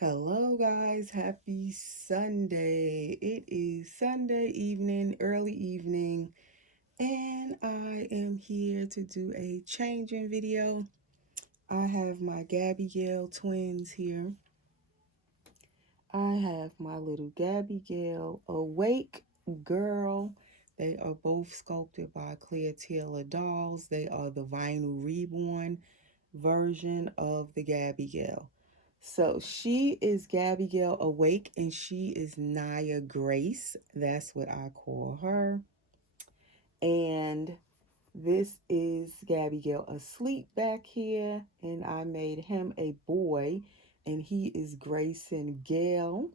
Hello, guys. Happy Sunday. It is Sunday evening, early evening, and I am here to do a changing video. I have my Gaby Gayle twins here. I have my little Gaby Gayle Awake Girl. They are both sculpted by Clear Taylor Dolls. They are the vinyl reborn version of the Gaby Gayle. So she is Gaby Gayle Awake and she is Naya Grace. That's what I call her. And this is Gaby Gayle asleep back here. And I made him a boy. And he is Grayson Gale.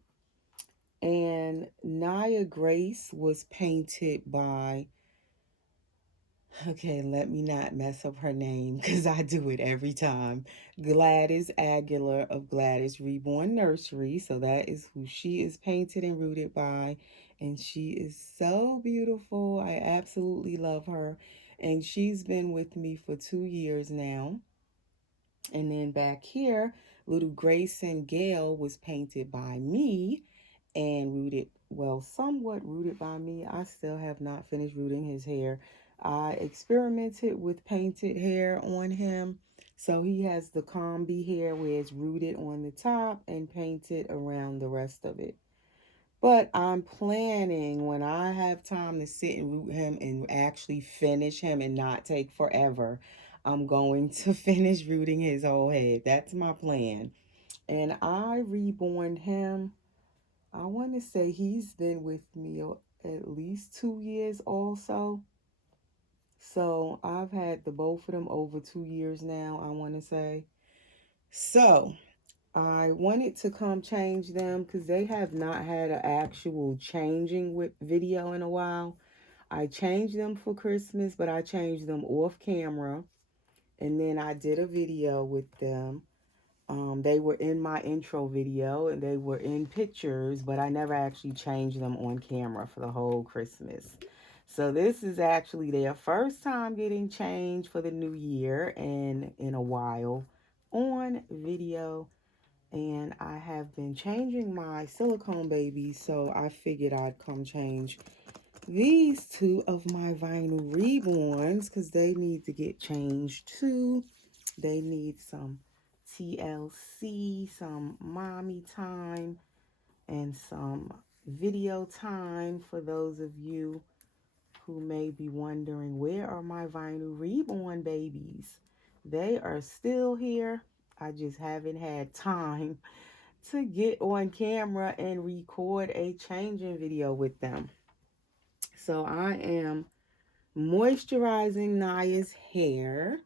And Naya Grace was painted by, okay, let me not mess up her name because I do it every time. Gladys Aguilar of Gladys Reborn Nursery. So that is who she is painted and rooted by. And she is so beautiful. I absolutely love her. And she's been with me for 2 years now. And then back here, little Grayson Gale was painted by me and rooted, well, somewhat rooted by me. I still have not finished rooting his hair. I experimented with painted hair on him. So he has the combi hair where it's rooted on the top and painted around the rest of it. But I'm planning when I have time to sit and root him and actually finish him and not take forever, I'm going to finish rooting his whole head. That's my plan. And I reborn him. I want to say he's been with me at least 2 years also. So I've had the both of them over 2 years now, I want to say. So I wanted to come change them because they have not had an actual changing with video in a while. I changed them for Christmas, but I changed them off camera. And then I did a video with them. They were in my intro video and they were in pictures, but I never actually changed them on camera for the whole Christmas. So this is actually their first time getting changed for the new year and in a while on video. And I have been changing my silicone babies, so I figured I'd come change these two of my vinyl reborns because they need to get changed too. They need some TLC, some mommy time, and some video time for those of you who may be wondering, where are my vinyl reborn babies? They are still here. I just haven't had time to get on camera and record a changing video with them. So I am moisturizing Naya's hair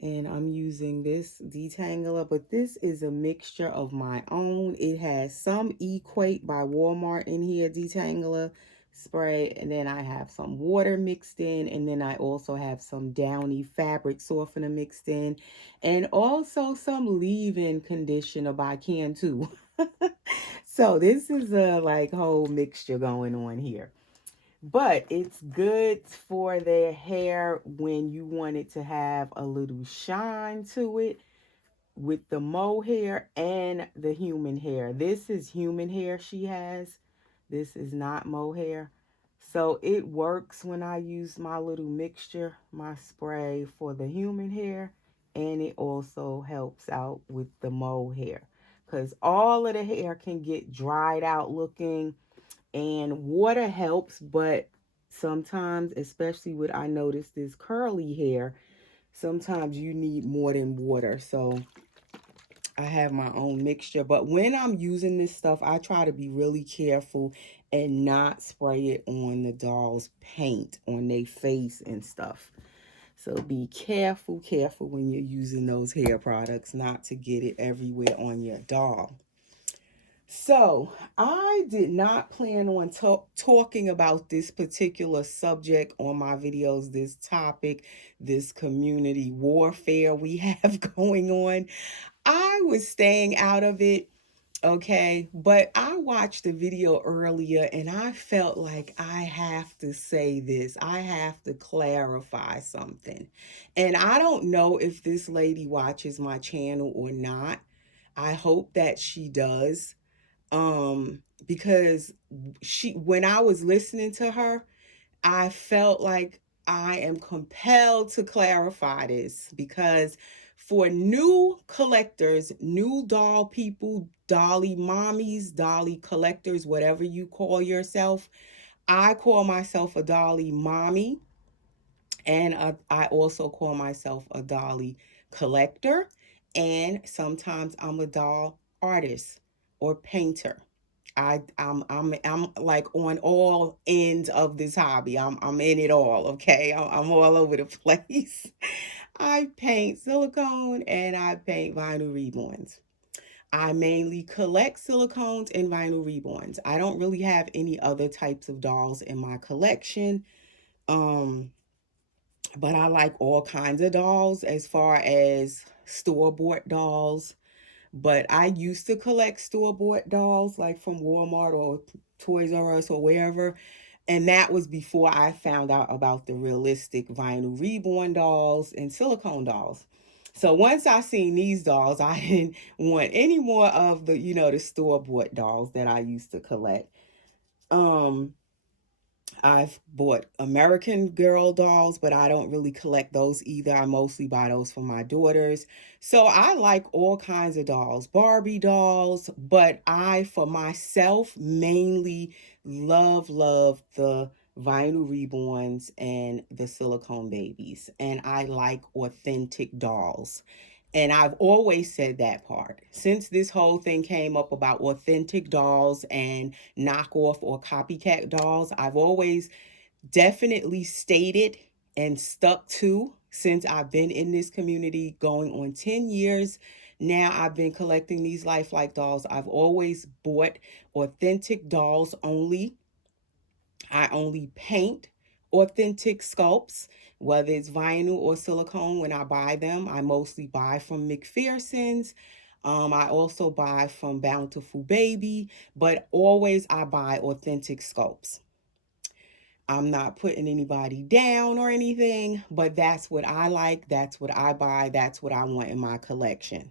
and I'm using this detangler, but this is a mixture of my own. It has some Equate by Walmart in here detangler spray, and then I have some water mixed in, and then I also have some Downy fabric softener mixed in, and also some leave-in conditioner by Cantu. So this is a like whole mixture going on here. But it's good for their hair when you want it to have a little shine to it with the mohair and the human hair. This is human hair she has. This is not mohair. So it works when I use my little mixture, my spray for the human hair. And it also helps out with the mohair. Because all of the hair can get dried out looking and water helps, but sometimes, especially with I noticed this curly hair, sometimes you need more than water. So I have my own mixture, but when I'm using this stuff, I try to be really careful and not spray it on the doll's paint on their face and stuff. So be careful, careful when you're using those hair products, not to get it everywhere on your doll. So, I did not plan on talking about this particular subject on my videos, this topic, this community warfare we have going on. I was staying out of it, okay? But I watched the video earlier and I felt like I have to say this. I have to clarify something. And I don't know if this lady watches my channel or not. I hope that she does. Because when I was listening to her, I felt like I am compelled to clarify this, because for new collectors, new doll people, Dolly mommies, Dolly collectors, whatever you call yourself, I call myself a Dolly mommy, and I also call myself a Dolly collector, and sometimes I'm a doll artist or painter. I'm like on all ends of this hobby. I'm in it all. Okay, I'm all over the place. I paint silicone and I paint vinyl reborns. I mainly collect silicones and vinyl reborns. I don't really have any other types of dolls in my collection. Um, but I like all kinds of dolls as far as store-bought dolls. But I used to collect store-bought dolls like from Walmart or Toys R Us or wherever. And that was before I found out about the realistic vinyl reborn dolls and silicone dolls. So once I seen these dolls, I didn't want any more of the store-bought dolls that I used to collect. Um, I've bought American Girl dolls, but I don't really collect those either. I mostly buy those for my daughters. So I like all kinds of dolls, Barbie dolls, but I, for myself, mainly love the vinyl reborns and the silicone babies. And I like authentic dolls. And I've always said that part. Since this whole thing came up about authentic dolls and knockoff or copycat dolls, I've always definitely stated and stuck to, since I've been in this community going on 10 years. Now I've been collecting these lifelike dolls. I've always bought authentic dolls only. I only paint authentic sculpts, whether it's vinyl or silicone. When I buy them, I mostly buy from McPherson's. I also buy from Bountiful Baby, but always I buy authentic sculpts. I'm not putting anybody down or anything, but that's what I like. That's what I buy. That's what I want in my collection.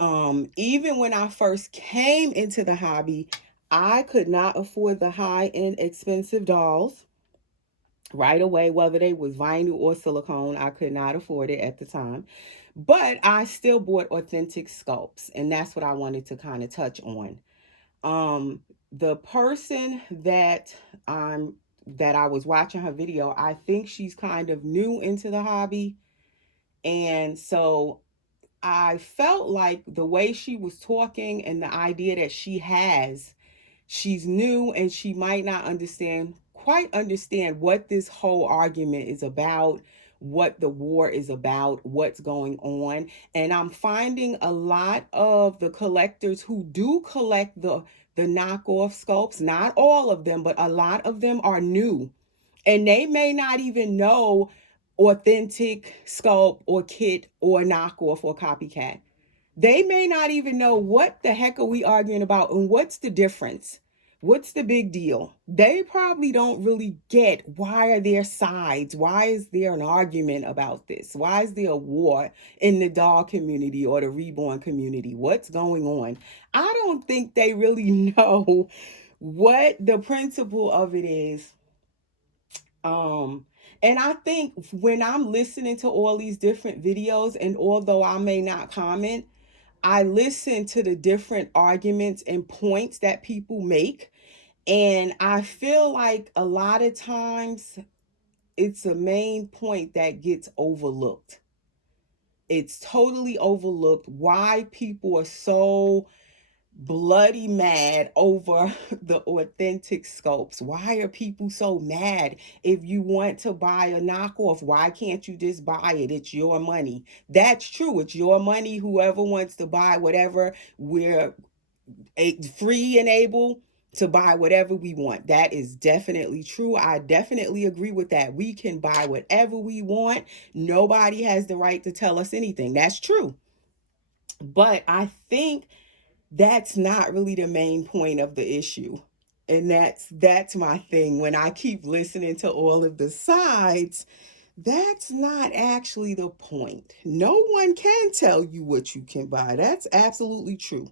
Even when I first came into the hobby, I could not afford the high-end expensive dolls right away, whether they was vinyl or silicone. I could not afford it at the time, but I still bought authentic sculpts, and that's what I wanted to kind of touch on. um the person that I was watching her video, I think she's kind of new into the hobby, and so I felt like the way she was talking and the idea that she has, she's new and she might not quite understand what this whole argument is about, what the war is about, what's going on. And I'm finding a lot of the collectors who do collect the knockoff sculpts, not all of them, but a lot of them are new, and they may not even know authentic sculpt or kit or knockoff or copycat. They may not even know what the heck are we arguing about and what's the difference. What's the big deal? They probably don't really get, why are there sides? Why is there an argument about this? Why is there a war in the doll community or the reborn community? What's going on? I don't think they really know what the principle of it is. um and I think when I'm listening to all these different videos, and although I may not comment, I listen to the different arguments and points that people make. And I feel like a lot of times it's a main point that gets overlooked. It's totally overlooked why people are so bloody mad over the authentic sculpts. Why are people so mad? If you want to buy a knockoff, why can't you just buy it? It's your money. That's true. It's your money. Whoever wants to buy whatever, we're free and able to buy whatever we want. That is definitely true. I definitely agree with that. We can buy whatever we want. Nobody has the right to tell us anything. That's true. But I think that's not really the main point of the issue. And that's my thing. When I keep listening to all of the sides, That's not actually the point. No one can tell you what you can buy. That's absolutely true.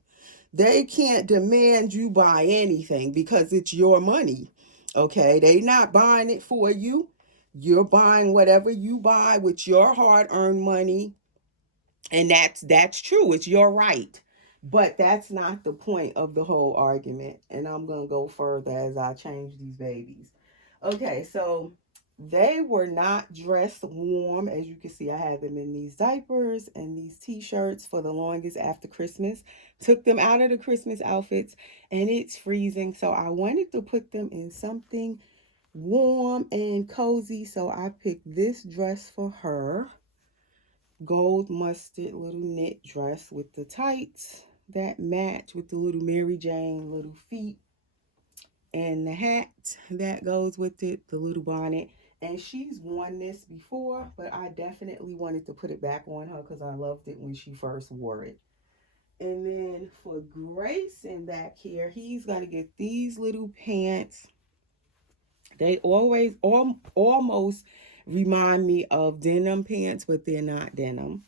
They can't demand you buy anything because it's your money. Okay? They not buying it for you. You're buying whatever you buy with your hard-earned money, and that's true. It's your right. But that's not the point of the whole argument. And I'm going to go further as I change these babies. Okay, so they were not dressed warm. As you can see, I had them in these diapers and these t-shirts for the longest after Christmas. Took them out of the Christmas outfits, and it's freezing. So I wanted to put them in something warm and cozy. So I picked this dress for her. Gold mustard little knit dress with the tights that match with the little Mary Jane little feet, and the hat that goes with it, the little bonnet. And she's worn this before, but I definitely wanted to put it back on her because I loved it when she first wore it. And then for Grayson back here, he's going to get these little pants. They almost remind me of denim pants, but they're not denim.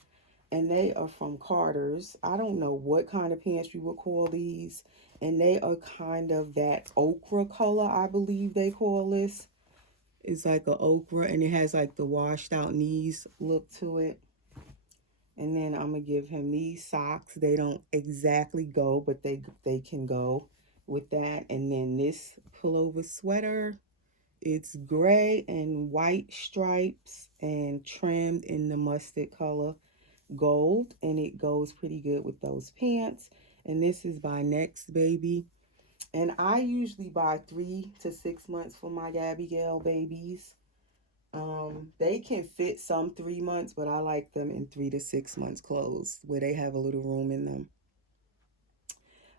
And they are from Carter's. I don't know what kind of pants you would call these. And they are kind of that ochre color, I believe they call this. It's like a ochre, and it has like the washed out knees look to it. And then I'm going to give him these socks. They don't exactly go, but they can go with that. And then this pullover sweater. It's gray and white stripes and trimmed in the mustard color gold, and it goes pretty good with those pants. And this is by Next Baby. And I usually buy 3 to 6 months for my Gaby Gayle babies. They can fit some 3 months, but I like them in 3 to 6 months clothes where they have a little room in them.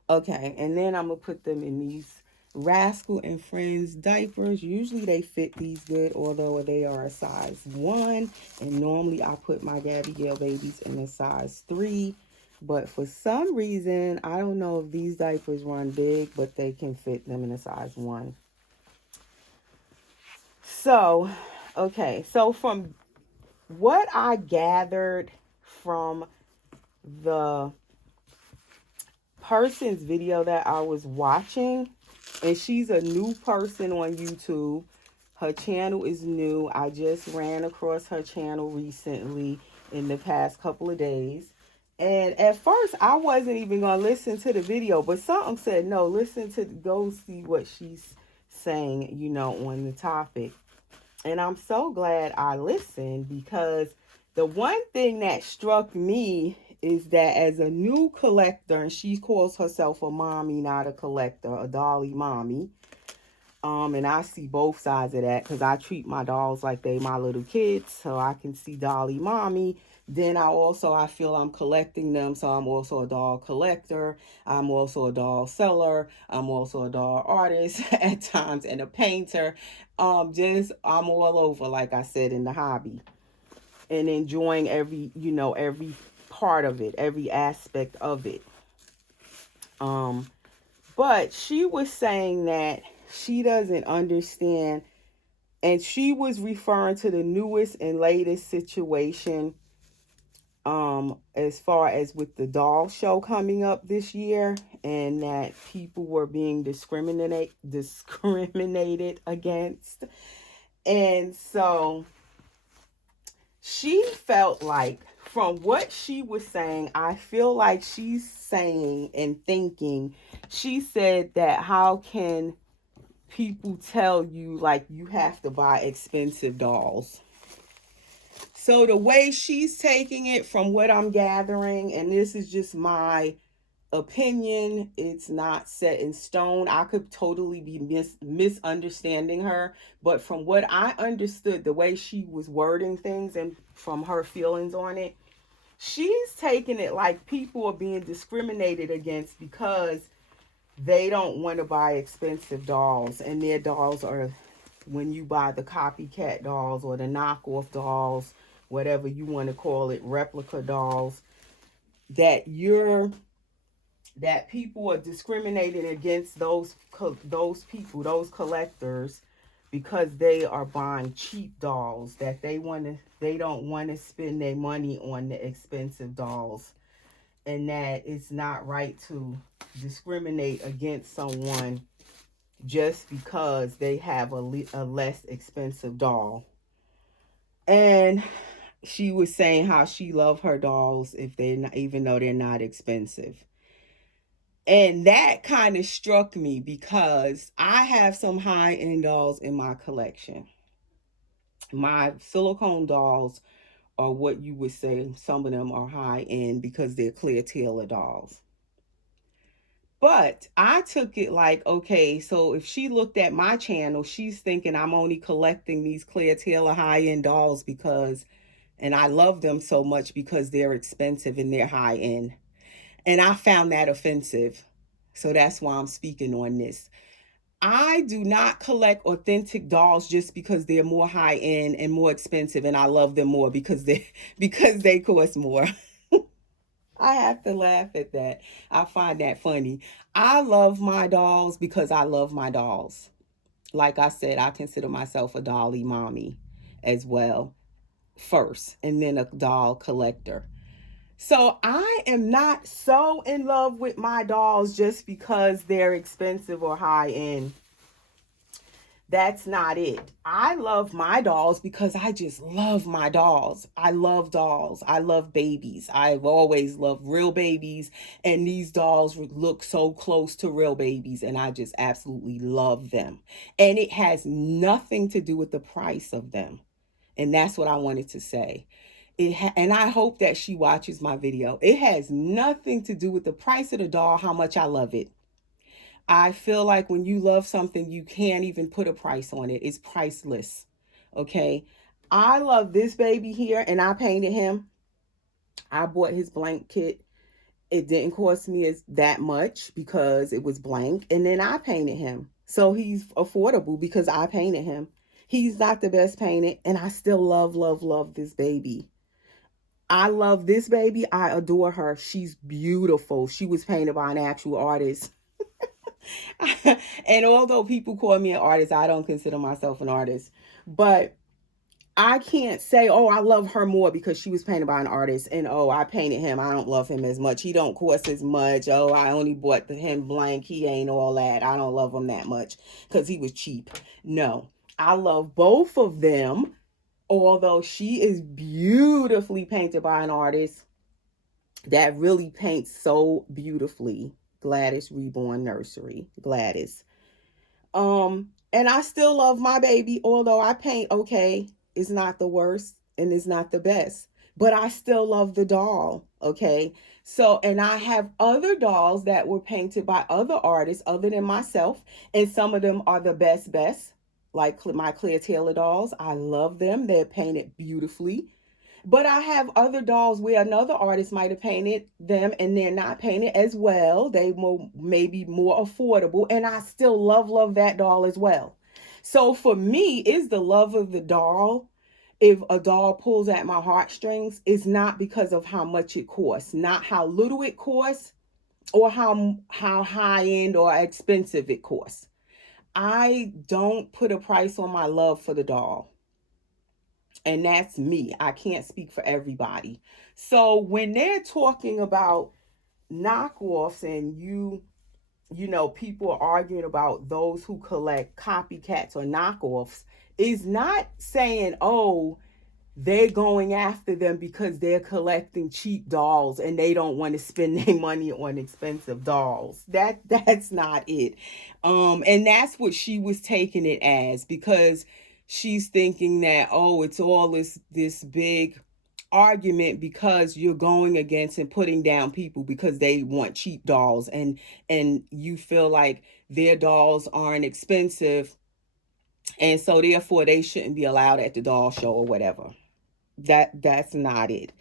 Okay, and then I'm gonna put them in these Rascal and Friends diapers. Usually they fit these good, although they are a size 1. And normally I put my Gaby Gayle babies in a size 3. But for some reason, I don't know if these diapers run big, but they can fit them in a size 1. So, okay, so from what I gathered from the person's video that I was watching, and she's a new person on YouTube. Her channel is new. I just ran across her channel recently in the past couple of days. And at first, I wasn't even going to listen to the video, but something said, no, go see what she's saying, on the topic. And I'm so glad I listened, because the one thing that struck me is that as a new collector, and she calls herself a mommy, not a collector, a Dolly Mommy. And I see both sides of that because I treat my dolls like they my little kids, so I can see Dolly Mommy. Then I feel I'm collecting them, so I'm also a doll collector. I'm also a doll seller. I'm also a doll artist at times, and a painter. I'm all over, like I said, in the hobby, and enjoying every part of it, every aspect of it. But she was saying that she doesn't understand, and she was referring to the newest and latest situation, as far as with the doll show coming up this year, and that people were being discriminated against. And so she felt like, from what she was saying, I feel like she's saying and thinking, she said that how can people tell you like you have to buy expensive dolls? So the way she's taking it, from what I'm gathering, and this is just my opinion, it's not set in stone. I could totally be misunderstanding her, but from what I understood, the way she was wording things and from her feelings on it, she's taking it like people are being discriminated against because they don't want to buy expensive dolls, and their dolls are, when you buy the copycat dolls or the knockoff dolls, whatever you want to call it, replica dolls, that people are discriminating against those people, those collectors, because they are buying cheap dolls, that they don't want to spend their money on the expensive dolls, and that it's not right to discriminate against someone just because they have a less expensive doll. And she was saying how she loved her dolls if they're not, even though they're not expensive. And that kind of struck me because I have some high end dolls in my collection. My silicone dolls are what you would say some of them are high end because they're clear Taylor dolls. But I took it like, okay, so if she looked at my channel, she's thinking I'm only collecting these clear Taylor high end dolls because, and I love them so much because they're expensive and they're high end. And I found that offensive. So that's why I'm speaking on this. I do not collect authentic dolls just because they're more high end and more expensive, and I love them more because they because they cost more. I have to laugh at that. I find that funny. I love my dolls because I love my dolls. Like I said, I consider myself a Dolly Mommy as well, first, and then a doll collector. So I am not so in love with my dolls just because they're expensive or high end. That's not it. I love my dolls because I just love my dolls. I love dolls. I love babies. I've always loved real babies, and these dolls look so close to real babies, and I just absolutely love them. And it has nothing to do with the price of them. And that's what I wanted to say. And I hope that she watches my video. It has nothing to do with the price of the doll, how much I love it. I feel like when you love something, you can't even put a price on it. It's priceless. Okay. I love this baby here, and I painted him. I bought his blank kit. It didn't cost me as that much because it was blank. And then I painted him. So he's affordable because I painted him. He's not the best painted, and I still love, love, love this baby. I love this baby. I adore her. She's beautiful. She was painted by an actual artist. And although people call me an artist, I don't consider myself an artist. But I can't say, oh, I love her more because she was painted by an artist, and oh, I painted him, I don't love him as much. He don't cost as much. Oh, I only bought him blank. He ain't all that. I don't love him that much because he was cheap. No, I love both of them. Although she is beautifully painted by an artist that really paints so beautifully. Gladys Reborn Nursery. Gladys. And I still love my baby, although I paint okay. It's not the worst and it's not the best. But I still love the doll. Okay. So, and I have other dolls that were painted by other artists other than myself. And some of them are the best, like my Clear Taylor dolls. I love them. They're painted beautifully. But I have other dolls where another artist might have painted them and they're not painted as well. They may be more affordable. And I still love, love that doll as well. So for me, is the love of the doll. If a doll pulls at my heartstrings, it's not because of how much it costs, not how little it costs or how high end or expensive it costs. I don't put a price on my love for the doll. And that's me. I can't speak for everybody. So when they're talking about knockoffs and you know, people are arguing about those who collect copycats or knockoffs, is not saying, oh, they're going after them because they're collecting cheap dolls and they don't want to spend their money on expensive dolls. That's not it. And that's what she was taking it as, because she's thinking that, oh, it's all this big argument because you're going against and putting down people because they want cheap dolls, and you feel like their dolls aren't expensive, and so therefore they shouldn't be allowed at the doll show or whatever. That's not it.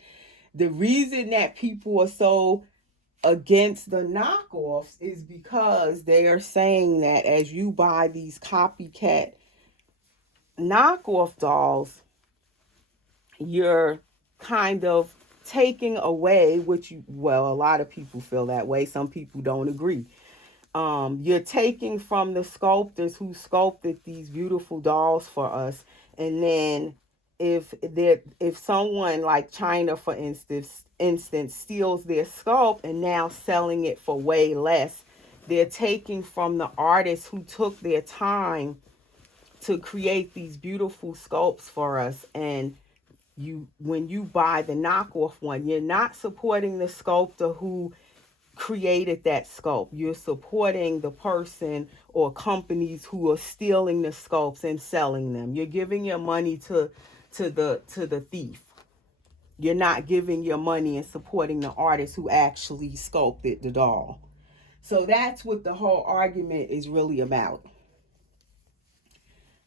The reason that people are so against the knockoffs is because they are saying that as you buy these copycat knockoff dolls, you're kind of taking away, which you, well, a lot of people feel that way. Some people don't agree. You're taking from the sculptors who sculpted these beautiful dolls for us, and then if someone like China, for instance, steals their sculpt and now selling it for way less, they're taking from the artists who took their time to create these beautiful sculpts for us. And when you buy the knockoff one, you're not supporting the sculptor who created that sculpt. You're supporting the person or companies who are stealing the sculpts and selling them. You're giving your money to the thief. You're not giving your money and supporting the artist who actually sculpted the doll. So that's what the whole argument is really about.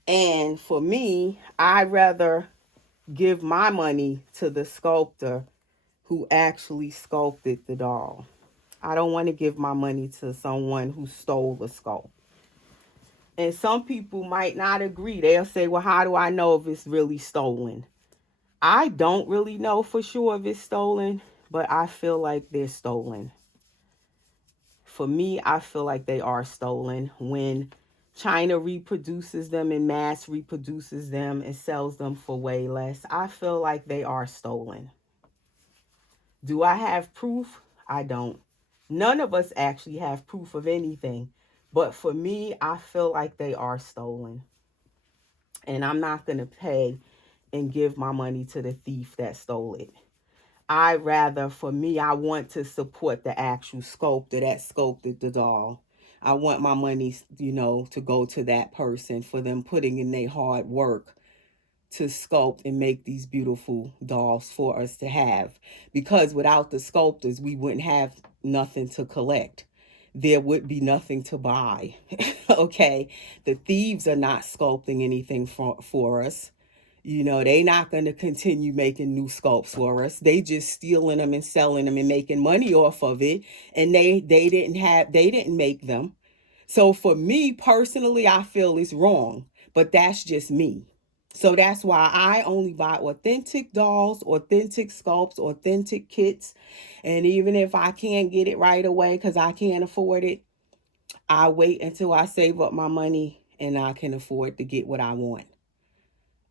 And for me, I'd rather give my money to the sculptor who actually sculpted the doll. I don't want to give my money to someone who stole the sculpt. And some people might not agree. They'll say, well, how do I know if it's really stolen? I don't really know for sure if it's stolen, but I feel like they're stolen. For me, I feel like they are stolen. When China reproduces them and mass reproduces them and sells them for way less, I feel like they are stolen. Do I have proof? I don't. None of us actually have proof of anything. But for me, I feel like they are stolen. And I'm not going to pay and give my money to the thief that stole it. For me, I want to support the actual sculptor that sculpted the doll. I want my money, to go to that person for them putting in their hard work to sculpt and make these beautiful dolls for us to have. Because without the sculptors, we wouldn't have nothing to collect. There would be nothing to buy. Okay? The thieves are not sculpting anything for us. They not going to continue making new sculpts for us. They just stealing them and selling them and making money off of it. And they didn't make them. So for me personally, I feel it's wrong, but that's just me. So that's why I only buy authentic dolls, authentic sculpts, authentic kits. And even if I can't get it right away because I can't afford it, I wait until I save up my money and I can afford to get what I want.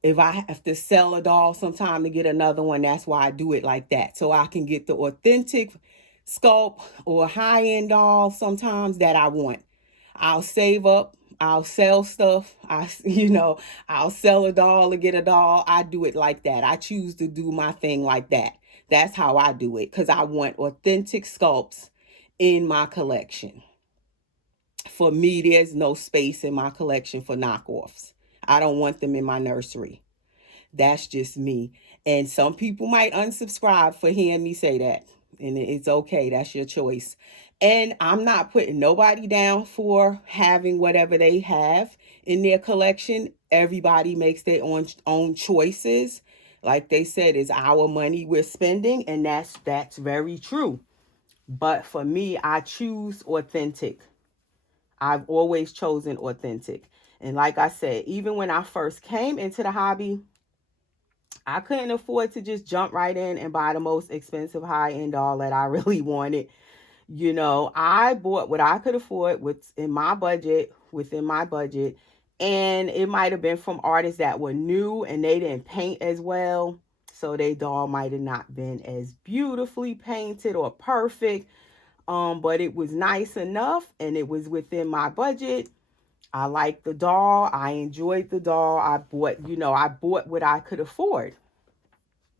If I have to sell a doll sometime to get another one, that's why I do it like that. So I can get the authentic sculpt or high-end doll sometimes that I want. I'll save up. I'll sell stuff. I'll sell a doll to get a doll. I do it like that. I choose to do my thing like that. That's how I do it because I want authentic sculpts in my collection. For me, there's no space in my collection for knockoffs. I don't want them in my nursery. That's just me. And some people might unsubscribe for hearing me say that. And it's okay. That's your choice. And I'm not putting nobody down for having whatever they have in their collection. Everybody makes their own choices. Like they said, it's our money we're spending, and that's very true. But for me, I choose authentic. I've always chosen authentic. And like I said, even when I first came into the hobby, I couldn't afford to just jump right in and buy the most expensive high-end doll that I really wanted. I bought what I could afford within my budget. And it might have been from artists that were new and they didn't paint as well. So their doll might have not been as beautifully painted or perfect. But it was nice enough and it was within my budget. I liked the doll. I enjoyed the doll. I bought what I could afford.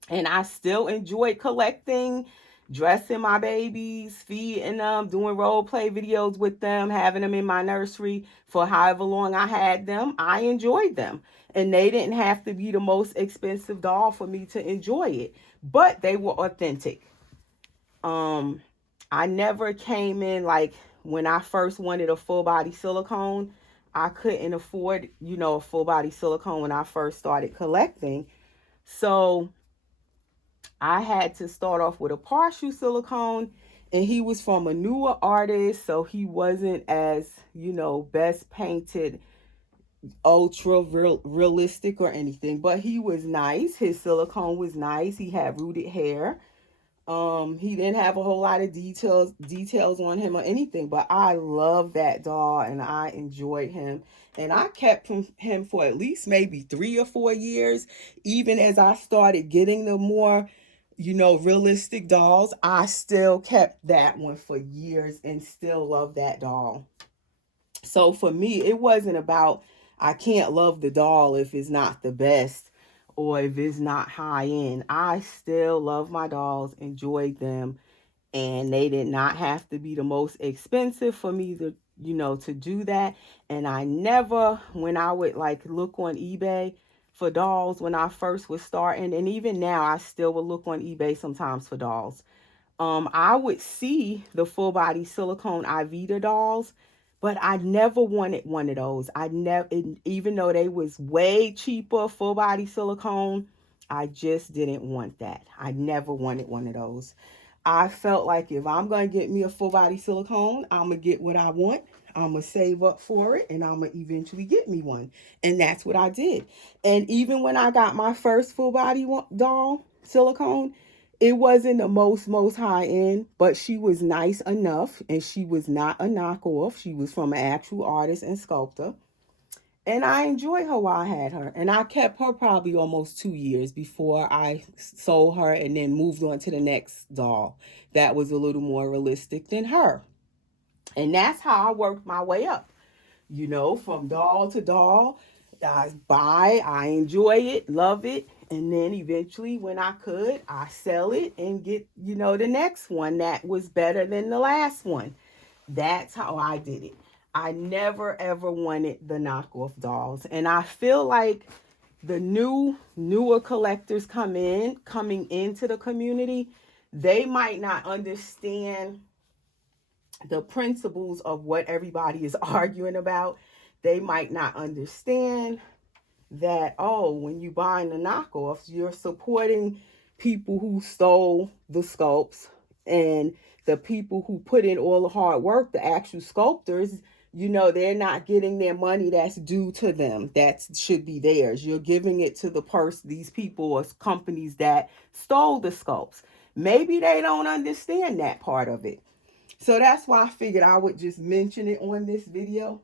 And I still enjoy collecting, dressing my babies, feeding them, doing role play videos with them, having them in my nursery for however long I had them. I enjoyed them. And they didn't have to be the most expensive doll for me to enjoy it. But they were authentic. I never came in like when I first wanted a full body silicone. I couldn't afford, a full body silicone when I first started collecting. So I had to start off with a partial silicone, and he was from a newer artist, so he wasn't as, best painted, ultra realistic or anything, but he was nice. His silicone was nice. He had rooted hair. He didn't have a whole lot of details on him or anything, but I love that doll and I enjoyed him. And I kept him for at least maybe 3 or 4 years. Even as I started getting the more, realistic dolls, I still kept that one for years and still love that doll. So for me, it wasn't about I can't love the doll if it's not the best or if it's not high end. I still love my dolls, enjoyed them, and they did not have to be the most expensive for me to do that. And I never, when I would like look on eBay for dolls when I first was starting, and even now I still will look on eBay sometimes for dolls. I would see the full body silicone Ivita dolls, but I never wanted one of those. I never, even though they was way cheaper, full body silicone, I just didn't want that. I never wanted one of those. I felt like if I'm gonna get me a full body silicone, I'm gonna get what I want. I'm gonna save up for it, and I'm gonna eventually get me one, and that's what I did. And even when I got my first full body doll silicone, it wasn't the most high end, but she was nice enough, and she was not a knockoff. She was from an actual artist and sculptor, and I enjoyed her while I had her. And I kept her probably almost 2 years before I sold her and then moved on to the next doll that was a little more realistic than her. And that's how I worked my way up, from doll to doll. I enjoy it, love it, and then eventually, when I could, I sell it and get, the next one that was better than the last one. That's how I did it. I never ever wanted the knockoff dolls, and I feel like the newer collectors coming into the community, they might not understand the principles of what everybody is arguing about. They might not understand that, oh, when you buying the knockoffs, you're supporting people who stole the sculpts, and the people who put in all the hard work, the actual sculptors, they're not getting their money that's due to them. That should be theirs. You're giving it to these people or companies that stole the sculpts. Maybe they don't understand that part of it. So that's why I figured I would just mention it on this video,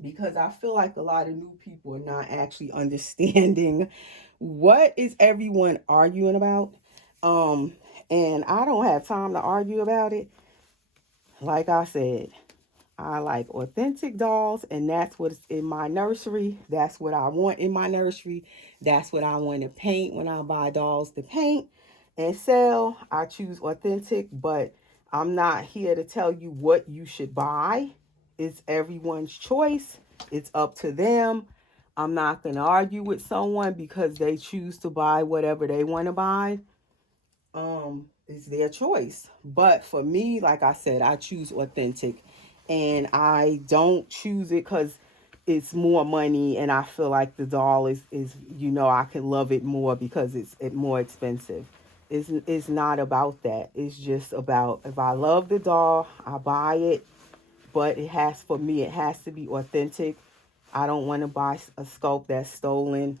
because I feel like a lot of new people are not actually understanding what is everyone arguing about. Um, and I don't have time to argue about it. Like I said, I like authentic dolls, and that's what's in my nursery. That's what I want in my nursery. That's what I want to paint when I buy dolls to paint and sell. I choose authentic, but I'm not here to tell you what you should buy. It's everyone's choice. It's up to them. I'm not going to argue with someone because they choose to buy whatever they want to buy. It's their choice. But for me, like I said, I choose authentic, and I don't choose it because it's more money, and I feel like the doll is I can love it more because it's more expensive. It's not about that. It's just about, if I love the doll, I buy it, but for me, it has to be authentic. I don't want to buy a sculpt that's stolen,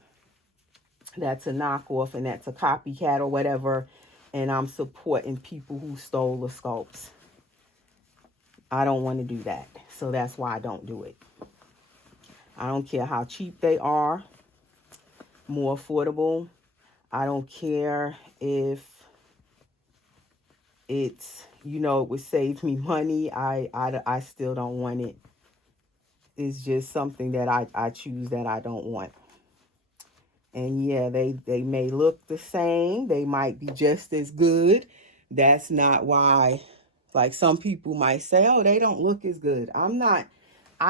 that's a knockoff, and that's a copycat or whatever, and I'm supporting people who stole the sculpts. I don't want to do that. So that's why I don't do it. I don't care how cheap they are, more affordable. I don't care if it would save me money. I still don't want it. It's just something that I choose that I don't want. And yeah, they may look the same. They might be just as good. That's not why, like some people might say, oh, they don't look as good. I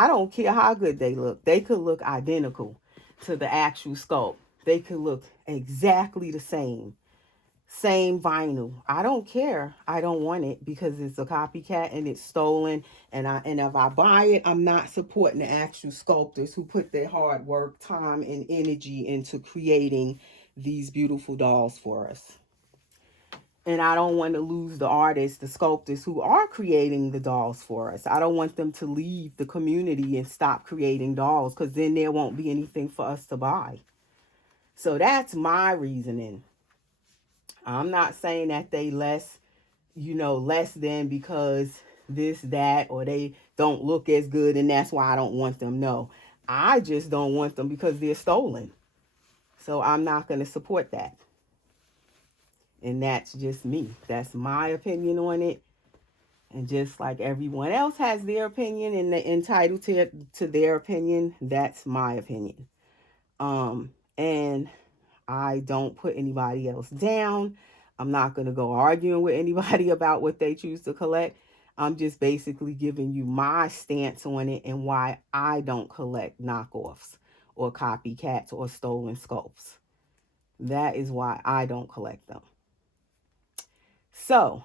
don't care how good they look. They could look identical to the actual sculpt. They could look exactly the same. Same vinyl. I don't care. I don't want it because it's a copycat and it's stolen. And if I buy it, I'm not supporting the actual sculptors who put their hard work, time, and energy into creating these beautiful dolls for us. And I don't want to lose the artists, the sculptors who are creating the dolls for us. I don't want them to leave the community and stop creating dolls, because then there won't be anything for us to buy. So that's my reasoning. I'm not saying that they less, less than because this, that, or they don't look as good and that's why I don't want them. No, I just don't want them because they're stolen. So I'm not going to support that. And that's just me. That's my opinion on it. And just like everyone else has their opinion and they're entitled to their opinion, that's my opinion. And I don't put anybody else down. I'm not going to go arguing with anybody about what they choose to collect. I'm just basically giving you my stance on it and why I don't collect knockoffs or copycats or stolen sculpts. That is why I don't collect them. So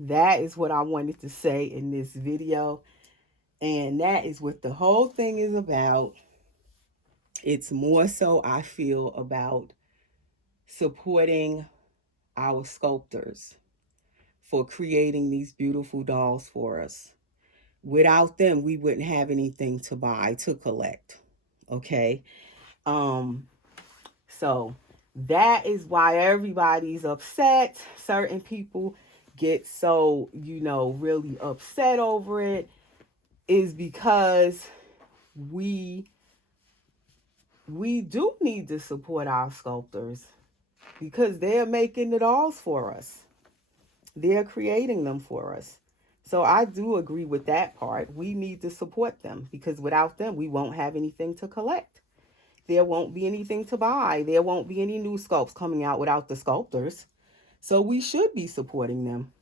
that is what I wanted to say in this video. And that is what the whole thing is about. It's more so, I feel, about supporting our sculptors for creating these beautiful dolls for us. Without them, we wouldn't have anything to buy, to collect. Okay? So that is why everybody's upset. Certain people get so, really upset over it, is because we do need to support our sculptors because they're making the dolls for us. They're creating them for us. So I do agree with that part. We need to support them because without them, we won't have anything to collect. There won't be anything to buy. There won't be any new sculpts coming out without the sculptors. So we should be supporting them.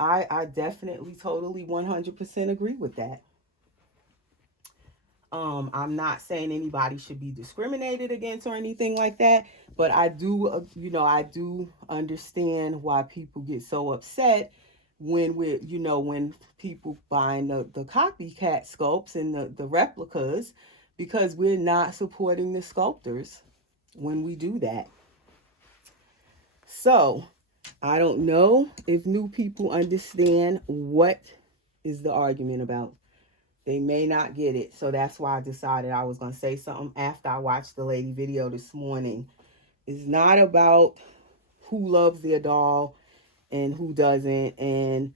I definitely, totally, 100% agree with that. I'm not saying anybody should be discriminated against or anything like that, but I do, I do understand why people get so upset when when people buying the copycat sculpts and the replicas, because we're not supporting the sculptors when we do that. So I don't know if new people understand what is the argument about. They may not get it. So that's why I decided I was going to say something after I watched the lady video this morning. It's not about who loves their doll and who doesn't, and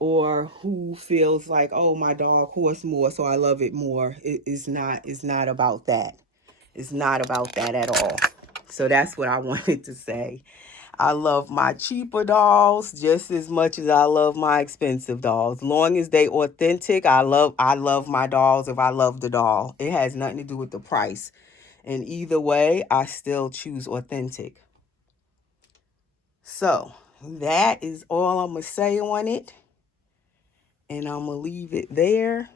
or who feels like, oh, my doll costs more, so I love it more. It's not about that. It's not about that at all. So that's what I wanted to say. I love my cheaper dolls just as much as I love my expensive dolls. Long as they authentic, I love my dolls if I love the doll. It has nothing to do with the price. And either way, I still choose authentic. So that is all I'm going to say on it. And I'm going to leave it there.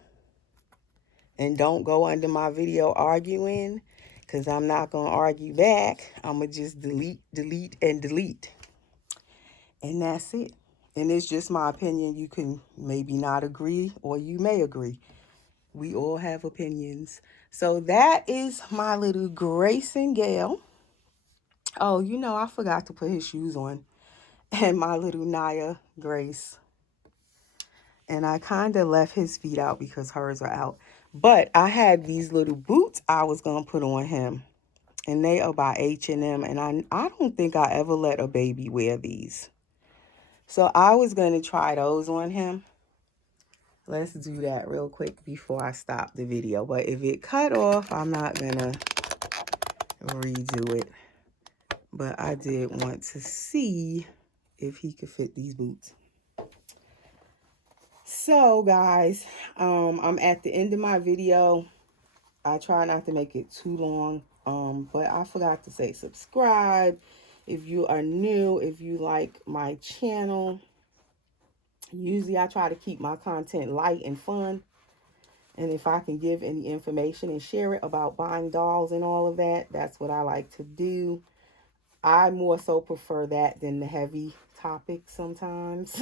And don't go under my video arguing, because I'm not going to argue back. I'm going to just delete, and delete. And that's it. And it's just my opinion. You can maybe not agree, or you may agree. We all have opinions. So that is my little Grayson Gayle. Oh, I forgot to put his shoes on. And my little Naya Grace. And I kind of left his feet out because hers are out. But I had these little boots I was going to put on him. And they are by H&M. And I don't think I ever let a baby wear these. So I was going to try those on him. Let's do that real quick before I stop the video. But if it cut off, I'm not going to redo it. But I did want to see if he could fit these boots. So, guys, I'm at the end of my video. I try not to make it too long. But I forgot to say subscribe. If you are new, if you like my channel, usually I try to keep my content light and fun. And if I can give any information and share it about buying dolls and all of that, that's what I like to do. I more so prefer that than the heavy topics sometimes.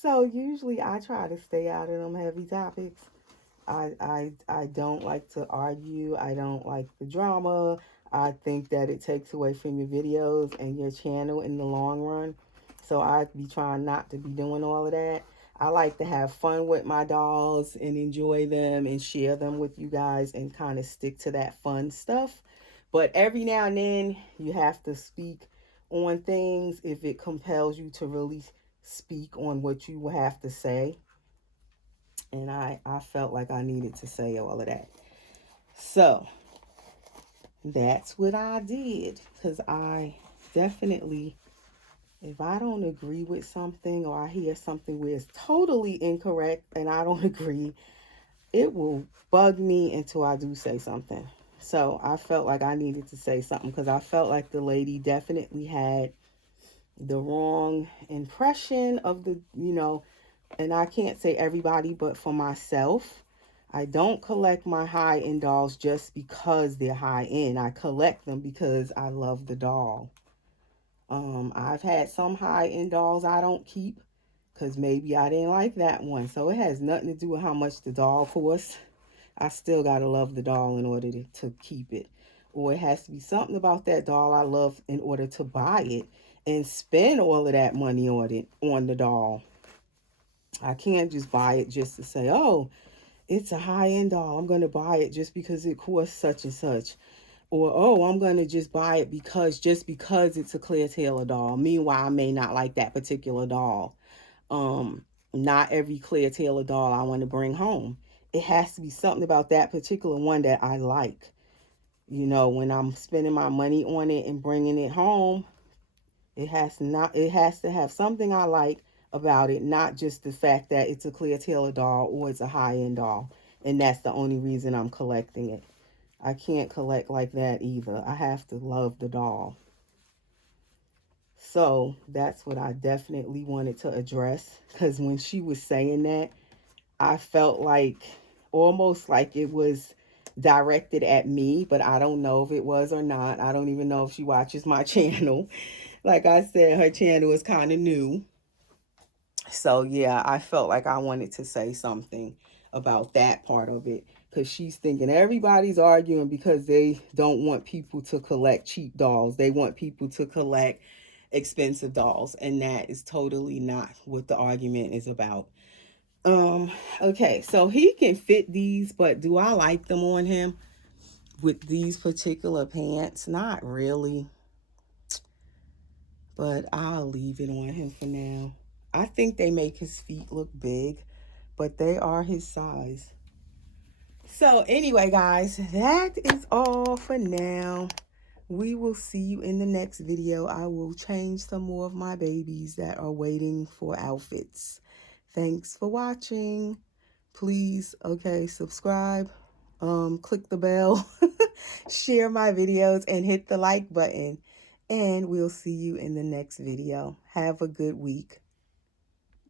So usually I try to stay out of them heavy topics. I don't like to argue. I don't like the drama. I think that it takes away from your videos and your channel in the long run. So I be trying not to be doing all of that. I like to have fun with my dolls and enjoy them and share them with you guys and kind of stick to that fun stuff. But every now and then you have to speak on things if it compels you to really speak on what you have to say. And I felt like I needed to say all of that. So that's what I did, because I definitely, if I don't agree with something or I hear something where it's totally incorrect and I don't agree, it will bug me until I do say something. So I felt like I needed to say something because I felt like the lady definitely had the wrong impression of the, and I can't say everybody, but for myself, I don't collect my high end dolls just because they're high end. I collect them because I love the doll. I've had some high end dolls I don't keep because maybe I didn't like that one. So it has nothing to do with how much the doll costs. I still gotta love the doll in order to keep it. Or it has to be something about that doll I love in order to buy it and spend all of that money on the doll. I can't just buy it just to say, oh, it's a high end doll. I'm gonna buy it just because it costs such and such. Or oh, I'm gonna just buy it because it's a Claire Taylor doll. Meanwhile, I may not like that particular doll. Um, Not every Claire Taylor doll I want to bring home. It has to be something about that particular one that I like. When I'm spending my money on it and bringing it home, it has to have something I like about it, not just the fact that it's a Claire Taylor doll or it's a high-end doll, and that's the only reason I'm collecting it. I can't collect like that either. I have to love the doll. So that's what I definitely wanted to address, because when she was saying that, I felt like almost like it was directed at me, but I don't know if it was or not. I don't even know if she watches my channel. Like I said, her channel is kind of new. So yeah, I felt like I wanted to say something about that part of it, because she's thinking everybody's arguing because they don't want people to collect cheap dolls. They want people to collect expensive dolls, and that is totally not what the argument is about. Um, okay, so he can fit these, but do I like them on him with these particular pants? Not really, but I'll leave it on him for now. I think they make his feet look big, but they are his size. So, anyway, guys, that is all for now. We will see you in the next video. I will change some more of my babies that are waiting for outfits. Thanks for watching. Please, okay, subscribe, click the bell, share my videos, and hit the like button. And we'll see you in the next video. Have a good week.